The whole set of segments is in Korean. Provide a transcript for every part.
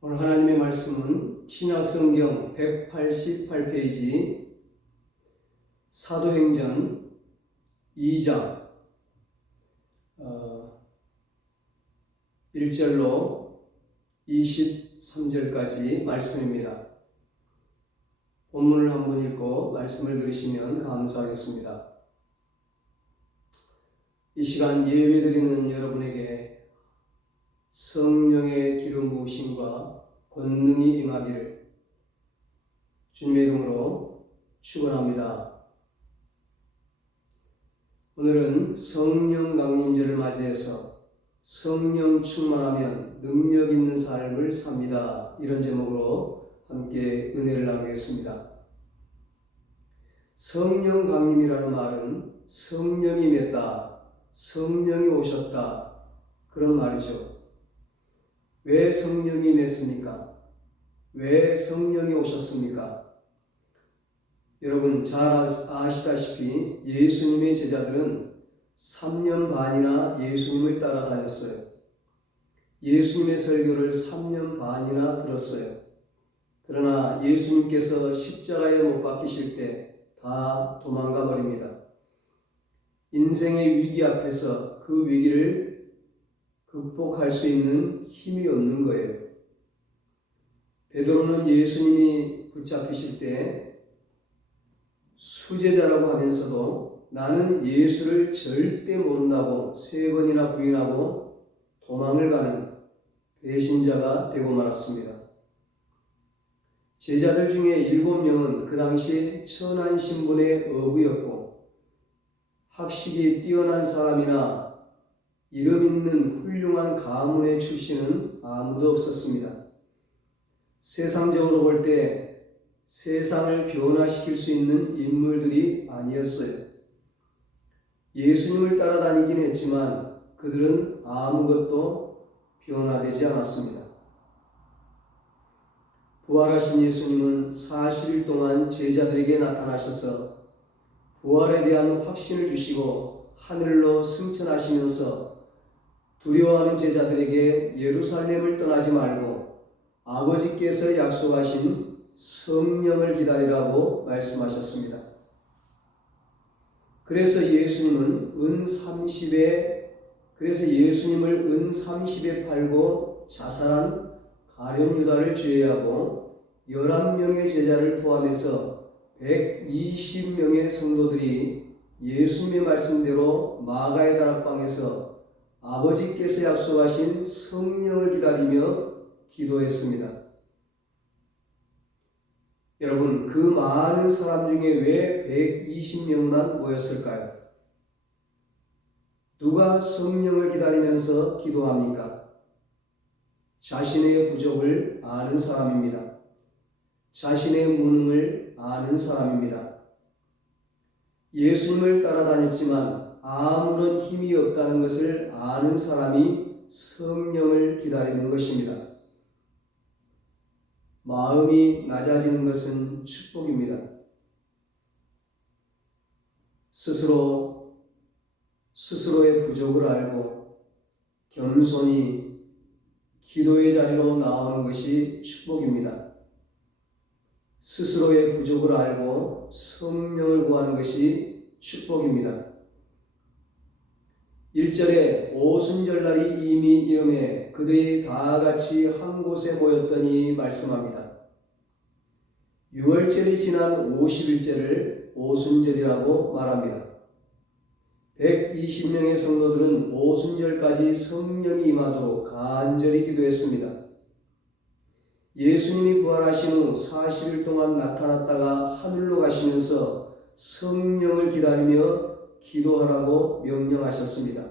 오늘 하나님의 말씀은 신약성경 188페이지 사도행전 2장 1절로 23절까지 말씀입니다. 본문을 한번 읽고 말씀을 들으시면 감사하겠습니다. 이 시간 예배드리는 여러분에게 성령의 기름 부으심과 권능이 임하기를 주님의 이름으로 축원합니다. 오늘은 성령 강림절을 맞이해서 성령 충만하면 능력 있는 삶을 삽니다. 이런 제목으로 함께 은혜를 나누겠습니다. 성령 강림이라는 말은 성령이 임했다, 성령이 오셨다, 그런 말이죠. 왜 성령이 임했습니까? 왜 성령이 오셨습니까? 여러분 잘 아시다시피 예수님의 제자들은 3년 반이나 예수님을 따라다녔어요. 예수님의 설교를 3년 반이나 들었어요. 그러나 예수님께서 십자가에 못 박히실 때 다 도망가 버립니다. 인생의 위기 앞에서 그 위기를 극복할 수 있는 힘이 없는 거예요. 베드로는 예수님이 붙잡히실 때 수제자라고 하면서도 나는 예수를 절대 모른다고 3번이나 부인하고 도망을 가는 배신자가 되고 말았습니다. 제자들 중에 7명은 그 당시 천한 신분의 어부였고 학식이 뛰어난 사람이나 이름 있는 훌륭한 가문의 출신은 아무도 없었습니다. 세상적으로 볼 때 세상을 변화시킬 수 있는 인물들이 아니었어요. 예수님을 따라다니긴 했지만 그들은 아무것도 변화되지 않았습니다. 부활하신 예수님은 40일 동안 제자들에게 나타나셔서 부활에 대한 확신을 주시고 하늘로 승천하시면서 두려워하는 제자들에게 예루살렘을 떠나지 말고 아버지께서 약속하신 성령을 기다리라고 말씀하셨습니다. 그래서 예수님을 은 30에 팔고 자살한 가룟 유다를 제외하고 11명의 제자를 포함해서 120명의 성도들이 예수님의 말씀대로 마가의 다락방에서 아버지께서 약속하신 성령을 기다리며 기도했습니다. 여러분, 그 많은 사람 중에 왜 120명만 모였을까요? 누가 성령을 기다리면서 기도합니까? 자신의 부족을 아는 사람입니다. 자신의 무능을 아는 사람입니다. 예수님을 따라다녔지만 아무런 힘이 없다는 것을 아는 사람이 성령을 기다리는 것입니다. 마음이 낮아지는 것은 축복입니다. 스스로의 부족을 알고 겸손히 기도의 자리로 나오는 것이 축복입니다. 스스로의 부족을 알고 성령을 구하는 것이 축복입니다. 1절에 오순절날이 이미 이음에 그들이 다 같이 한 곳에 모였더니 말씀합니다. 6월절이 지난 50일째를 오순절이라고 말합니다. 120명의 성도들은 오순절까지 성령이 임하도록 간절히 기도했습니다. 예수님이 부활하신 후 40일 동안 나타났다가 하늘로 가시면서 성령을 기다리며 기도하라고 명령하셨습니다.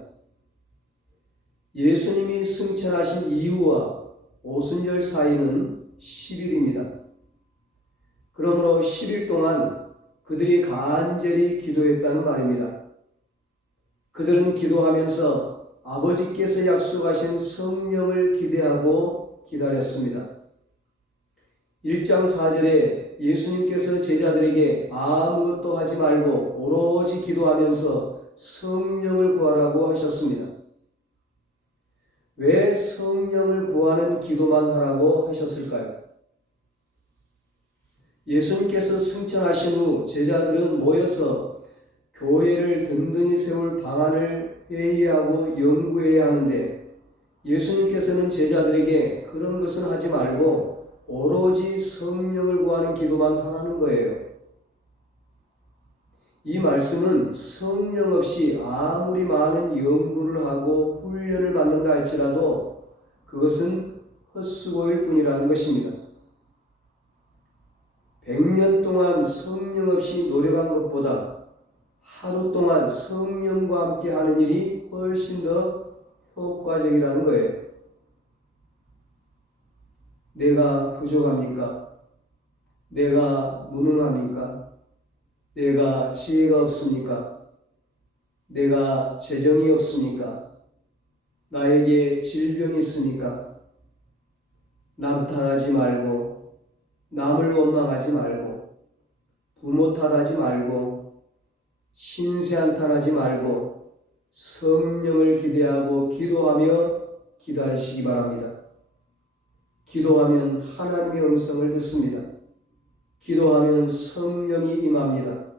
예수님이 승천하신 이후와 오순절 사이는 10일입니다. 그러므로 10일 동안 그들이 간절히 기도했다는 말입니다. 그들은 기도하면서 아버지께서 약속하신 성령을 기대하고 기다렸습니다. 1장 4절에 예수님께서 제자들에게 아무것도 하지 말고 오로지 기도하면서 성령을 구하라고 하셨습니다. 왜 성령을 구하는 기도만 하라고 하셨을까요? 예수님께서 승천하신 후 제자들은 모여서 교회를 든든히 세울 방안을 회의하고 연구해야 하는데 예수님께서는 제자들에게 그런 것은 하지 말고 오로지 성령을 구하는 기도만 하라는 거예요. 이 말씀은 성령 없이 아무리 많은 연구를 하고 훈련을 받는다 할지라도 그것은 헛수고일 뿐이라는 것입니다. 100년 동안 성령 없이 노력한 것보다 하루 동안 성령과 함께 하는 일이 훨씬 더 효과적이라는 거예요. 내가 부족합니까? 내가 무능합니까? 내가 지혜가 없습니까? 내가 재정이 없습니까? 나에게 질병이 있습니까? 남 탓하지 말고, 남을 원망하지 말고, 부모 탓하지 말고, 신세 한탄하지 말고 성령을 기대하고 기도하며 기다리시기 바랍니다. 기도하면 하나님의 음성을 듣습니다. 기도하면 성령이 임합니다.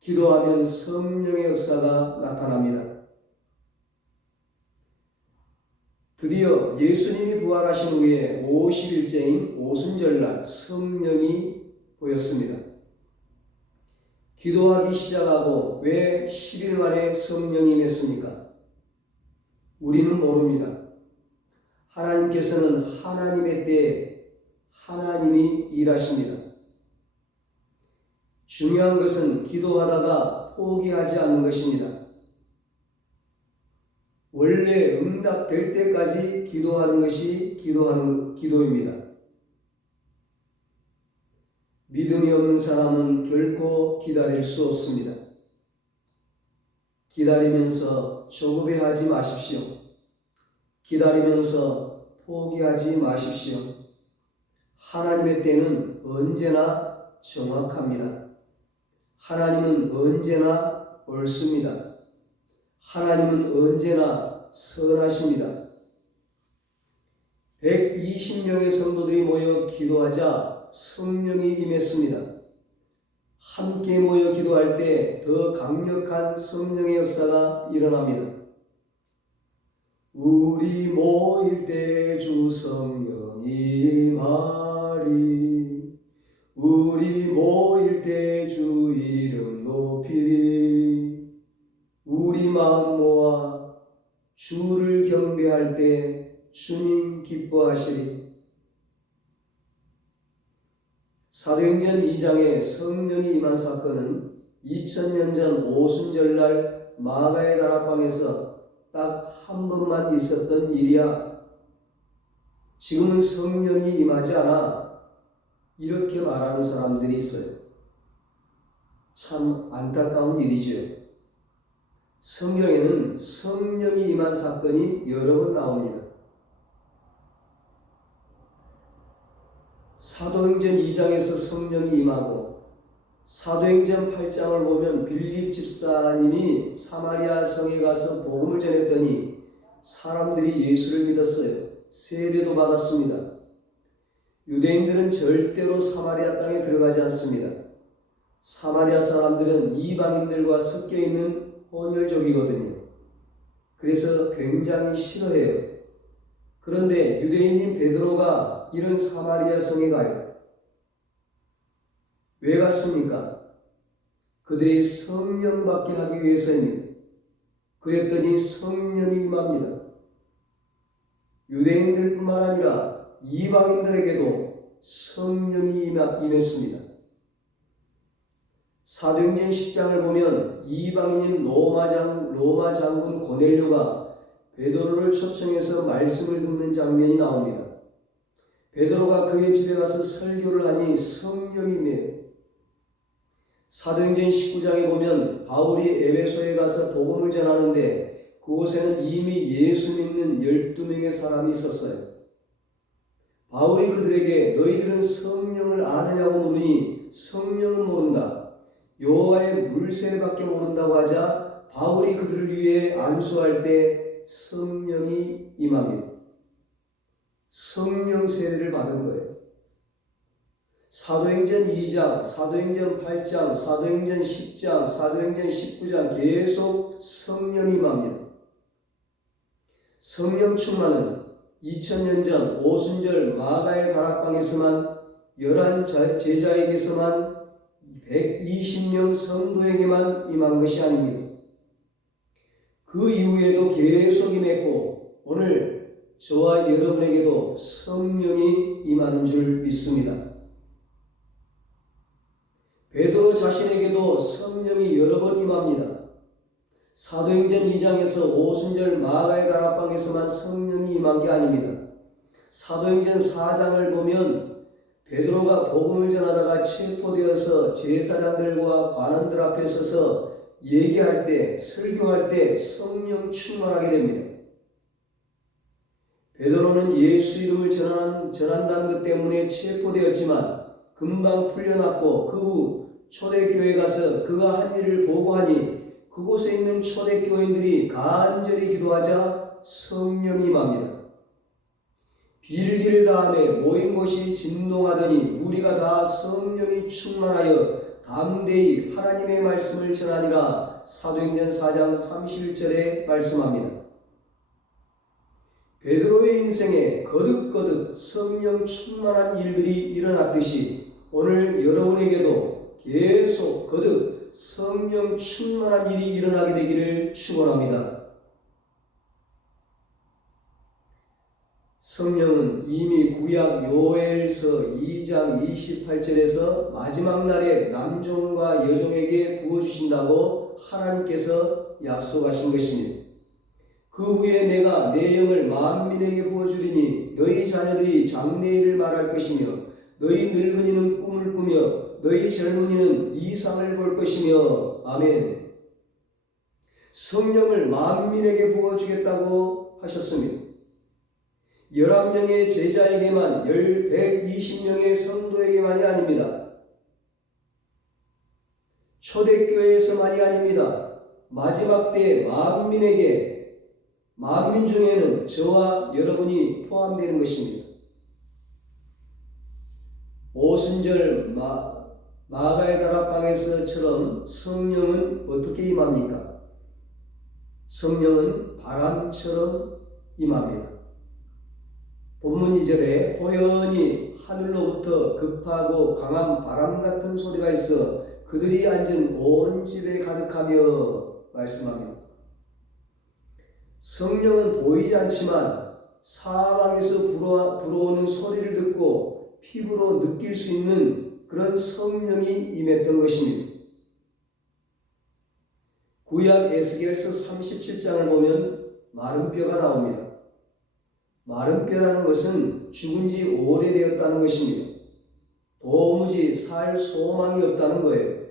기도하면 성령의 역사가 나타납니다. 드디어 예수님이 부활하신 후에 50일째인 오순절날 성령이 보였습니다. 기도하기 시작하고 왜 10일 만에 성령이 임했습니까? 우리는 모릅니다. 하나님께서는 하나님의 때에 하나님이 일하십니다. 중요한 것은 기도하다가 포기하지 않는 것입니다. 원래 응답될 때까지 기도하는 것이 기도입니다. 믿음이 없는 사람은 결코 기다릴 수 없습니다. 기다리면서 조급해하지 마십시오. 기다리면서 포기하지 마십시오. 하나님의 때는 언제나 정확합니다. 하나님은 언제나 옳습니다. 하나님은 언제나 선하십니다. 120명의 성도들이 모여 기도하자 성령이 임했습니다. 함께 모여 기도할 때 더 강력한 성령의 역사가 일어납니다. 우리 모일 때 주 성령이 임하리. 우리 모일 때 주 이름 높이리. 우리 마음 모아 주를 경배할 때 주님 기뻐하시리. 사도행전 2장의 성령이 임한 사건은 2000년 전 오순절날 마가의 다락방에서 딱 한 번만 있었던 일이야. 지금은 성령이 임하지 않아. 이렇게 말하는 사람들이 있어요. 참 안타까운 일이지요. 성경에는 성령이 임한 사건이 여러 번 나옵니다. 사도행전 2장에서 성령이 임하고 사도행전 8장을 보면 빌립 집사님이 사마리아 성에 가서 복음을 전했더니 사람들이 예수를 믿었어요. 세례도 받았습니다. 유대인들은 절대로 사마리아 땅에 들어가지 않습니다. 사마리아 사람들은 이방인들과 섞여 있는 혼혈족이거든요. 그래서 굉장히 싫어해요. 그런데 유대인인 베드로가 이런 사마리아 성에 가요. 왜 갔습니까? 그들이 성령 받게 하기 위해서입니다. 그랬더니 성령이 임합니다. 유대인들뿐만 아니라 이방인들에게도 성령이 임했습니다. 사도행전 10장을 보면 이방인인 로마 장군 고넬료가 베드로를 초청해서 말씀을 듣는 장면이 나옵니다. 베드로가 그의 집에 가서 설교를 하니 성령이 임해요. 사도행전 19장에 보면 바울이 에베소에 가서 복음을 전하는데 그곳에는 이미 예수 믿는 12명의 사람이 있었어요. 바울이 그들에게 너희들은 성령을 아느냐고 물으니 성령은 모른다. 여호와의 물세례밖에 모른다고 하자 바울이 그들을 위해 안수할 때 성령이 임합니다. 성령 세례를 받은 거예요. 사도행전 2장, 사도행전 8장, 사도행전 10장, 사도행전 19장 계속 성령이 임합니다. 성령 충만은 2000년 전 오순절 마가의 다락방에서만 11 제자에게서만 120명 성도에게만 임한 것이 아닙니다. 그 이후에도 계속 임했고 오늘 저와 여러분에게도 성령이 임하는 줄 믿습니다. 베드로 자신에게도 성령이 여러 번 임합니다. 사도행전 2장에서 오순절 마가의 다락방에서만 성령이 임한 게 아닙니다. 사도행전 4장을 보면 베드로가 복음을 전하다가 체포되어서 제사장들과 관원들 앞에 서서 얘기할 때, 설교할 때 성령 충만하게 됩니다. 베드로는 예수 이름을 전한다는 것 때문에 체포되었지만 금방 풀려났고 그 후 초대교회 가서 그가 한 일을 보고하니 그곳에 있는 초대교인들이 간절히 기도하자 성령이 임합니다. 빌기를 다음에 모인 곳이 진동하더니 무리가 다 성령이 충만하여 담대히 하나님의 말씀을 전하니라. 사도행전 4장 31절에 말씀합니다. 베드로의 인생에 거듭거듭 성령 충만한 일들이 일어났듯이 오늘 여러분에게도 계속 거듭 성령 충만한 일이 일어나게 되기를 축원합니다. 성령은 이미 구약 요엘서 2장 28절에서 마지막 날에 남종과 여종에게 부어주신다고 하나님께서 약속하신 것입니다. 그 후에 내가 내 영을 만민에게 부어주리니 너희 자녀들이 장래일을 말할 것이며 너희 늙은이는 꿈을 꾸며 너희 젊은이는 이상을 볼 것이며. 아멘. 성령을 만민에게 부어주겠다고 하셨습니다. 11명의 제자에게만 120명의 성도에게만이 아닙니다. 초대교회에서만이 아닙니다. 마지막 때 만민에게, 만민 중에는 저와 여러분이 포함되는 것입니다. 오순절 마가의 다락방에서처럼 성령은 어떻게 임합니까? 성령은 바람처럼 임합니다. 본문 2절에 호연히 하늘로부터 급하고 강한 바람 같은 소리가 있어 그들이 앉은 온 집에 가득하며 말씀합니다. 성령은 보이지 않지만 사방에서 불어오는 소리를 듣고 피부로 느낄 수 있는 그런 성령이 임했던 것입니다. 구약 에스겔서 37장을 보면 마른 뼈가 나옵니다. 마른 뼈라는 것은 죽은 지 오래되었다는 것입니다. 도무지 살 소망이 없다는 거예요.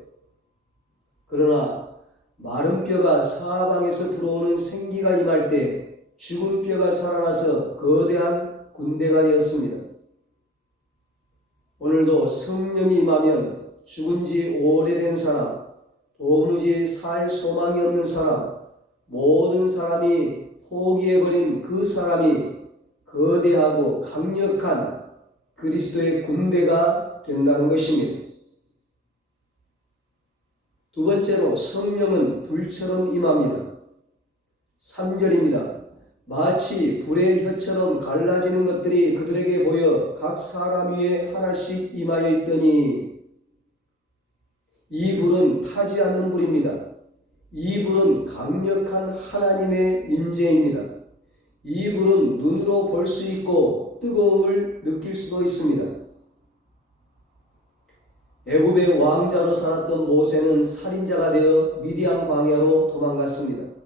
그러나 마른 뼈가 사방에서 불어오는 생기가 임할 때 죽은 뼈가 살아나서 거대한 군대가 되었습니다. 오늘도 성령이 임하면 죽은 지 오래된 사람, 도무지 살 소망이 없는 사람, 모든 사람이 포기해버린 그 사람이 거대하고 강력한 그리스도의 군대가 된다는 것입니다. 두 번째로 성령은 불처럼 임합니다. 3절입니다. 마치 불의 혀처럼 갈라지는 것들이 그들에게 보여 각 사람 위에 하나씩 임하여 있더니. 이 불은 타지 않는 불입니다. 이 불은 강력한 하나님의 임재입니다. 이 불은 눈으로 볼 수 있고 뜨거움을 느낄 수도 있습니다. 애굽의 왕자로 살았던 모세는 살인자가 되어 미디안 광야로 도망갔습니다.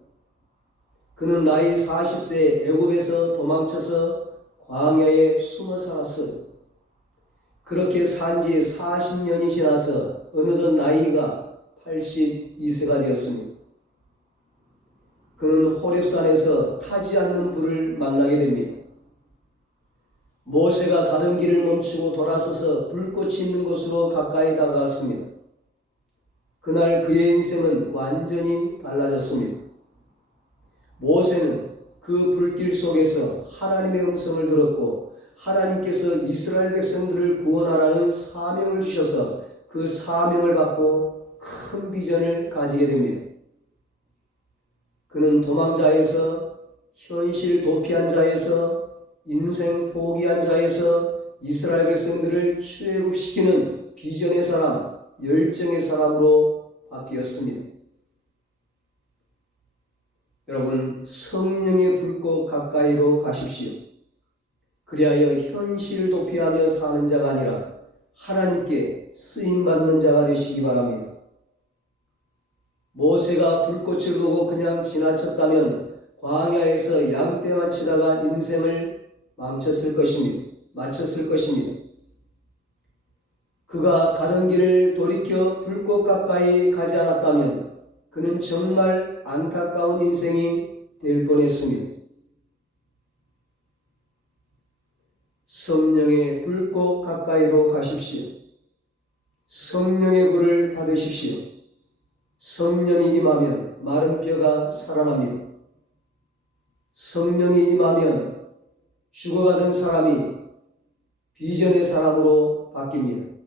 그는 나이 40세에 애굽에서 도망쳐서 광야에 숨어 살았어요. 그렇게 산 지 40년이 지나서 어느덧 나이가 82세가 되었습니다. 그는 호렙산에서 타지 않는 불을 만나게 됩니다. 모세가 가는 길을 멈추고 돌아서서 불꽃이 있는 곳으로 가까이 다가갔습니다. 그날 그의 인생은 완전히 달라졌습니다. 모세는 그 불길 속에서 하나님의 음성을 들었고 하나님께서 이스라엘 백성들을 구원하라는 사명을 주셔서 그 사명을 받고 큰 비전을 가지게 됩니다. 그는 도망자에서 현실 도피한 자에서 인생 포기한 자에서 이스라엘 백성들을 출애굽시키는 비전의 사람, 열정의 사람으로 바뀌었습니다. 여러분, 성령의 불꽃 가까이로 가십시오. 그리하여 현실을 도피하며 사는 자가 아니라 하나님께 쓰임받는 자가 되시기 바랍니다. 모세가 불꽃을 보고 그냥 지나쳤다면 광야에서 양떼만 치다가 인생을 마쳤을 것입니다. 그가 가는 길을 돌이켜 불꽃 가까이 가지 않았다면 그는 정말 안타까운 인생이 될 뻔했습니다. 성령의 불꽃 가까이로 가십시오. 성령의 불을 받으십시오. 성령이 임하면 마른 뼈가 살아납니다. 성령이 임하면 죽어가던 사람이 비전의 사람으로 바뀝니다.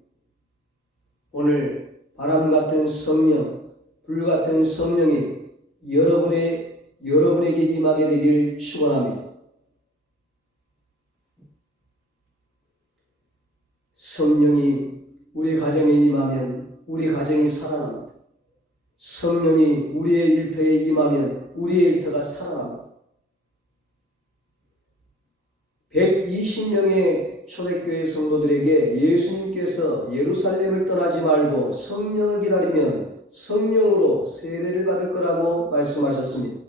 오늘 바람 같은 성령, 불 같은 성령이 여러분에게 임하게 되길 축원합니다. 성령이 우리 가정에 임하면 우리 가정이 살아납니다. 성령이 우리의 일터에 임하면 우리의 일터가 살아납니다. 120명의 초대교회 성도들에게 예수님께서 예루살렘을 떠나지 말고 성령을 기다리면 성령으로 세례를 받을 거라고 말씀하셨습니다.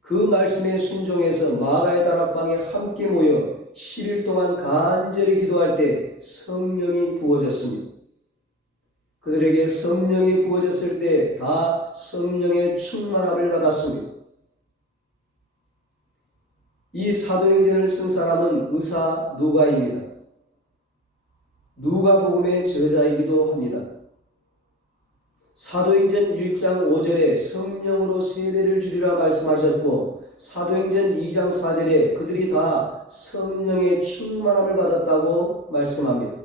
그 말씀에 순종해서 마가의 다락방에 함께 모여 10일 동안 간절히 기도할 때 성령이 부어졌습니다. 그들에게 성령이 부어졌을 때 다 성령의 충만함을 받았습니다. 이 사도행전을 쓴 사람은 의사 누가입니다. 누가복음의 저자이기도 합니다. 사도행전 1장 5절에 성령으로 세례를 주리라 말씀하셨고 사도행전 2장 4절에 그들이 다 성령의 충만함을 받았다고 말씀합니다.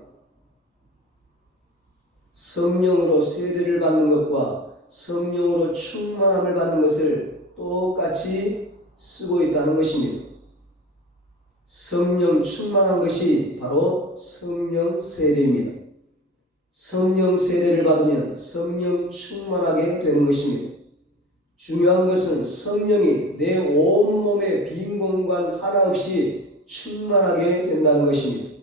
성령으로 세례를 받는 것과 성령으로 충만함을 받는 것을 똑같이 쓰고 있다는 것입니다. 성령 충만한 것이 바로 성령 세례입니다. 성령 세례를 받으면 성령 충만하게 되는 것입니다. 중요한 것은 성령이 내 온몸의 빈 공간 하나 없이 충만하게 된다는 것입니다.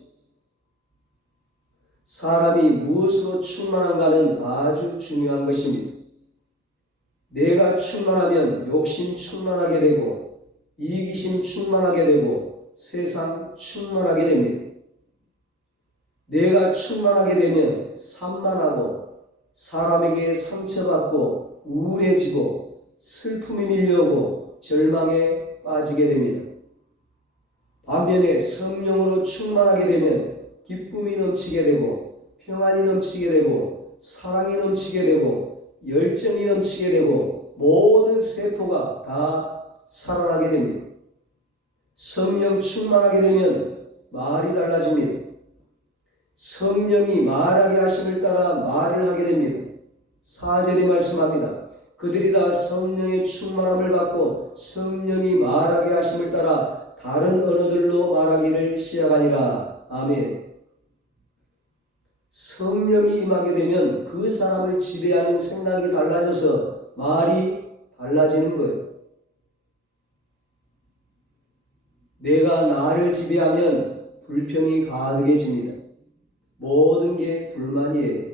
사람이 무엇으로 충만한가는 아주 중요한 것입니다. 내가 충만하면 욕심 충만하게 되고 이기심 충만하게 되고 세상 충만하게 됩니다. 내가 충만하게 되면 산만하고 사람에게 상처받고 우울해지고 슬픔이 밀려오고 절망에 빠지게 됩니다. 반면에 성령으로 충만하게 되면 기쁨이 넘치게 되고 평안이 넘치게 되고 사랑이 넘치게 되고 열정이 넘치게 되고 모든 세포가 다 살아나게 됩니다. 성령 충만하게 되면 말이 달라집니다. 성령이 말하게 하심을 따라 말을 하게 됩니다. 4절에 말씀합니다. 그들이 다 성령의 충만함을 받고 성령이 말하게 하심을 따라 다른 언어들로 말하기를 시작하니라. 아멘. 성령이 임하게 되면 그 사람을 지배하는 생각이 달라져서 말이 달라지는 거예요. 내가 나를 지배하면 불평이 가득해집니다. 모든 게 불만이에요.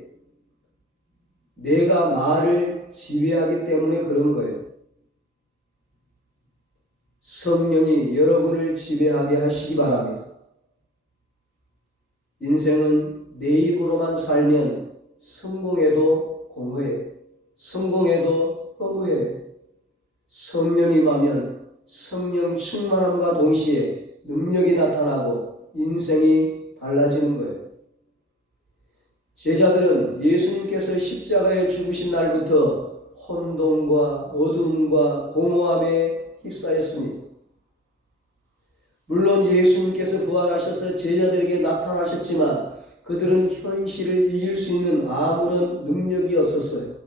내가 말을 지배하기 때문에 그런 거예요. 성령이 여러분을 지배하게 하시기 바랍니다. 인생은 내 입으로만 살면 성공해도 공허해, 성공해도 허무해. 성령이 임하면 성령 충만함과 동시에 능력이 나타나고 인생이 달라지는 거예요. 제자들은 예수님께서 십자가에 죽으신 날부터 혼돈과 어두움과 공허함에 휩싸였습니다. 물론 예수님께서 부활하셔서 제자들에게 나타나셨지만 그들은 현실을 이길 수 있는 아무런 능력이 없었어요.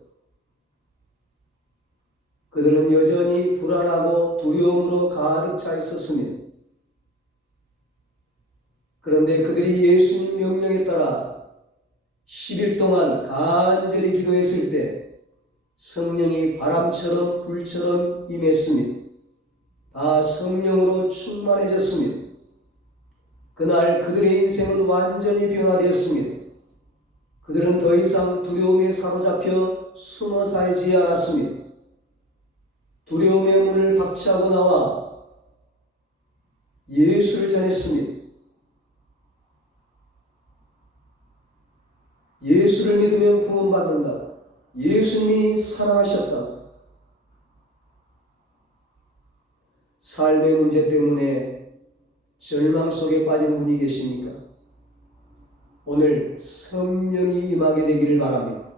그들은 여전히 불안하고 두려움으로 가득 차 있었습니다. 그런데 그들이 예수님 명령에 따라 10일 동안 간절히 기도했을 때 성령이 바람처럼 불처럼 임했습니다. 다 성령으로 충만해졌습니다. 그날 그들의 인생은 완전히 변화되었습니다. 그들은 더 이상 두려움에 사로잡혀 숨어 살지 않았습니다. 두려움의 문을 박차고 나와 예수를 전했습니다. 예수를 믿으면 구원받는다. 예수님이 살아나셨다. 삶의 문제 때문에 절망 속에 빠진 분이 계십니까? 오늘 성령이 임하게 되기를 바랍니다.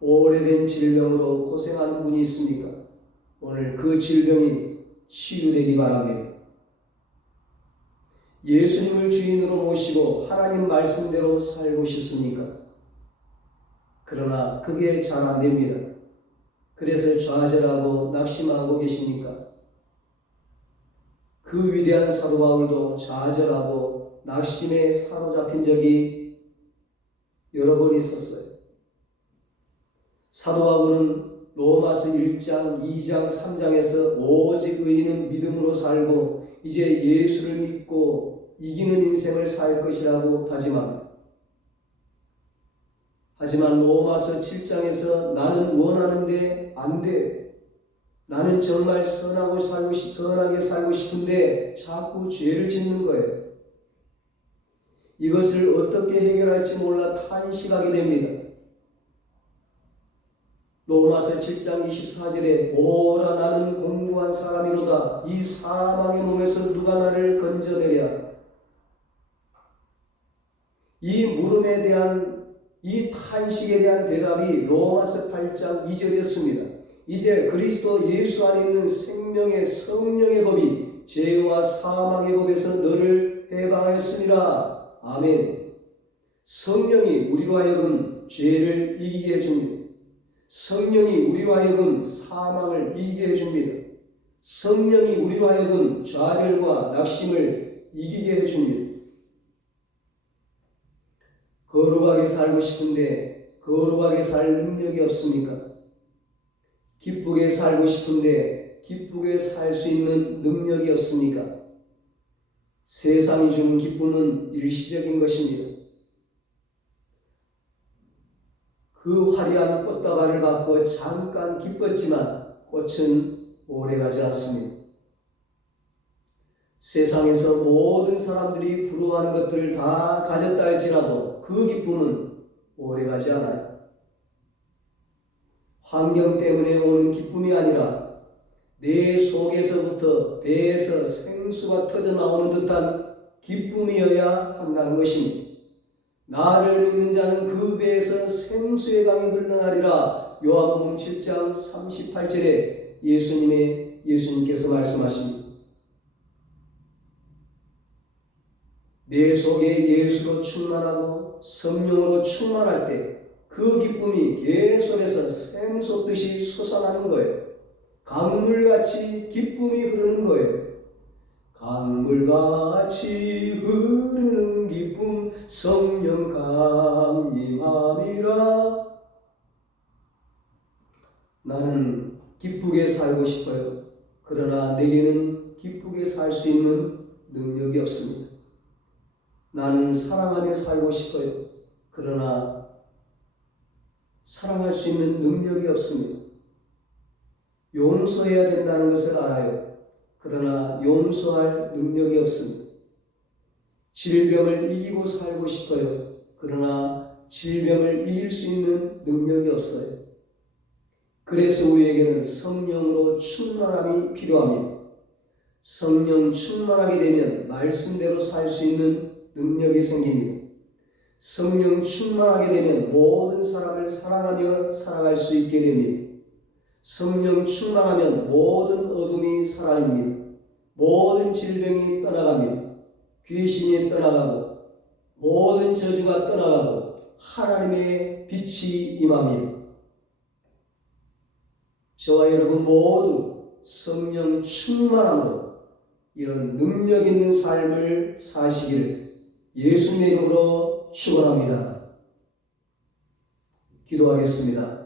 오래된 질병으로 고생하는 분이 있습니까? 오늘 그 질병이 치유되기 바랍니다. 예수님을 주인으로 모시고 하나님 말씀대로 살고 싶습니까? 그러나 그게 잘 안 됩니다. 그래서 좌절하고 낙심하고 계십니까? 그 위대한 사도 바울도 좌절하고 낙심에 사로잡힌 적이 여러 번 있었어요. 사도 바울은 로마서 1장, 2장, 3장에서 오직 의인은 믿음으로 살고 이제 예수를 믿고 이기는 인생을 살 것이라고 다짐합니다. 하지만 로마서 7장에서 나는 원하는데 안 돼. 나는 정말 선하게 살고 싶은데 자꾸 죄를 짓는 거예요. 이것을 어떻게 해결할지 몰라 탄식하게 됩니다. 로마서 7장 24절에 오라 나는 공부한 사람이로다. 이 사망의 몸에서 누가 나를 건져내랴. 이 물음에 대한 이 탄식에 대한 대답이 로마서 8장 2절이었습니다. 이제 그리스도 예수 안에 있는 생명의 성령의 법이 죄와 사망의 법에서 너를 해방하였으니라. 아멘. 성령이 우리로 하여금 죄를 이기게 해줍니다. 성령이 우리로 하여금 사망을 이기게 해줍니다. 성령이 우리로 하여금 좌절과 낙심을 이기게 해줍니다. 거룩하게 살고 싶은데 거룩하게 살 능력이 없습니까? 기쁘게 살고 싶은데 기쁘게 살 수 있는 능력이 없습니까? 세상이 주는 기쁨은 일시적인 것입니다. 그 화려한 꽃다발을 받고 잠깐 기뻤지만 꽃은 오래가지 않습니다. 세상에서 모든 사람들이 부러워하는 것들을 다 가졌다 할지라도 그 기쁨은 오래가지 않아요. 환경 때문에 오는 기쁨이 아니라 내 속에서부터 배에서 생수가 터져 나오는 듯한 기쁨이어야 한다는 것입니다. 나를 믿는 자는 그 배에서 생수의 강이 흘러나리라. 요한복음 7장 38절에 예수님께서 말씀하십니다. 내 속에 예수로 충만하고 성령으로 충만할 때 그 기쁨이 계속해서 샘솟듯이 솟아나는 거예요. 강물같이 기쁨이 흐르는 거예요. 강물같이 흐르는 기쁨 성령 강림함이라. 나는 기쁘게 살고 싶어요. 그러나 내게는 기쁘게 살 수 있는 능력이 없습니다. 나는 사랑하며 살고 싶어요. 그러나 사랑할 수 있는 능력이 없습니다. 용서해야 된다는 것을 알아요. 그러나 용서할 능력이 없습니다. 질병을 이기고 살고 싶어요. 그러나 질병을 이길 수 있는 능력이 없어요. 그래서 우리에게는 성령으로 충만함이 필요합니다. 성령 충만하게 되면 말씀대로 살 수 있는 능력이 생깁니다. 성령 충만하게 되면 모든 사람을 사랑하며 살아갈 수 있게 됩니다. 성령 충만하면 모든 어둠이 사라집니다. 모든 질병이 떠나갑니다. 귀신이 떠나가고 모든 저주가 떠나가고 하나님의 빛이 임합니다. 저와 여러분 모두 성령 충만함으로 이런 능력 있는 삶을 사시기를 예수님의 이름으로 축원합니다. 기도하겠습니다.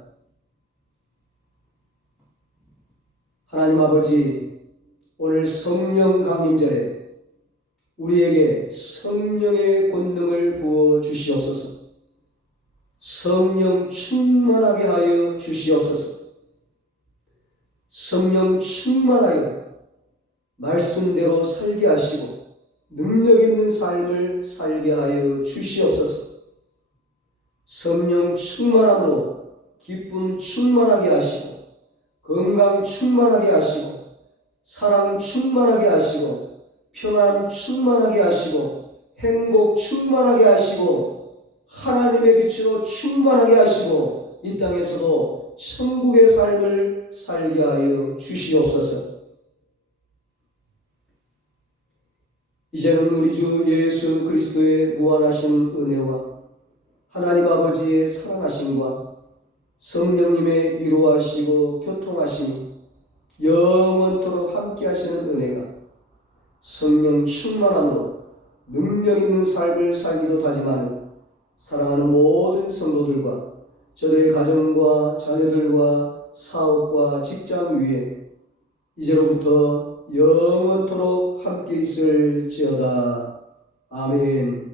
하나님 아버지, 오늘 성령 강림절에 우리에게 성령의 권능을 부어 주시옵소서. 성령 충만하게 하여 주시옵소서. 성령 충만하여 말씀대로 살게 하시고 능력 있는 삶을 살게 하여 주시옵소서. 성령 충만함으로 기쁨 충만하게 하시고 건강 충만하게 하시고 사랑 충만하게 하시고 평안 충만하게 하시고 행복 충만하게 하시고 하나님의 빛으로 충만하게 하시고 이 땅에서도 천국의 삶을 살게 하여 주시옵소서. 이제는 우리 주 예수 그리스도의 무한하신 은혜와 하나님 아버지의 사랑하심과 성령님의 위로하시고 교통하심이 영원토록 함께 하시는 은혜가 성령 충만함으로 능력 있는 삶을 살기도 다짐하는 사랑하는 모든 성도들과 저들의 가정과 자녀들과 사업과 직장 위에 이제로부터 영원토록 함께 있을지어다. 아멘.